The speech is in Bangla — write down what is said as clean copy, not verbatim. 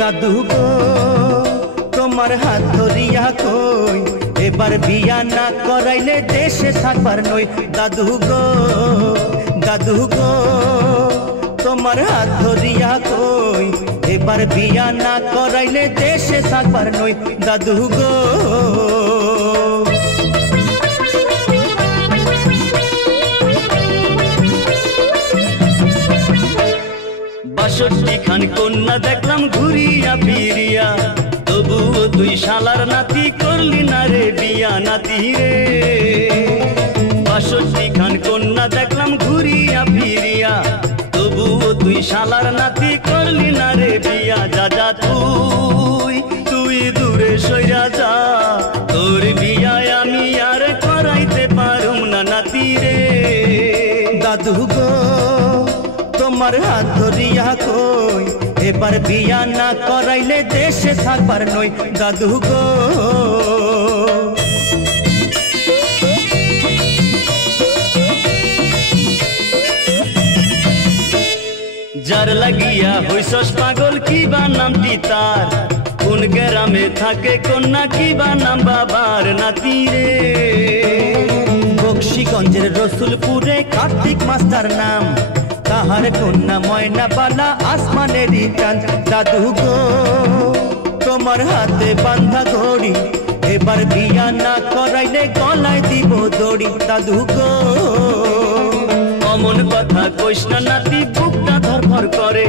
দাদু গো তোমার হাত ধরিয়া কই এবার বিয়া না করাইলে দেশে থাকবার নই। দাদু গো তোমার হাত ধরিয়া কই এবার বিয়া না করাইলে দেশে থাকবার নই। দাদু গো ৬২ খান কন্যা দেখলাম ঘুরিয়া ফিরিয়া, তবুও তুই শালার নাতি করলি না রে বিয়া নাতি রে। ৬২ খান কন্যা দেখলাম ঘুরিয়া ফিরিয়া, তবুও তুই শালার নাতি করলি না রে বিয়া। যা যা তুই দূরে সইরা যা, তোর বিয়ায় আমি আর করাইতে পারুম না নাতি রে। দাদু গো তোমার হাত ধরিয়া কই এবার বিয়া না করাইলে দেশে থাকবার নই। দাদু গো যার লাগিয়া হইছস পাগল কিবা নামটি তার, কোন গ্রামে থাকে কন্যা কিবা নাম বাবার নাতি রে। বক্সিগঞ্জের রসুলপুরে কার্তিক মাস্টার নাম, তাহার কন্যা ময়না বালা আসমানেরই চাঁদ। দাদু গো তোমার হাতে বান্ধা ঘড়ি এবার বিয়া না করাইলে গলায় দিব দড়ি। দাদু গো অমন কথা কইস না নাতি, বুকটা ধরফর করে।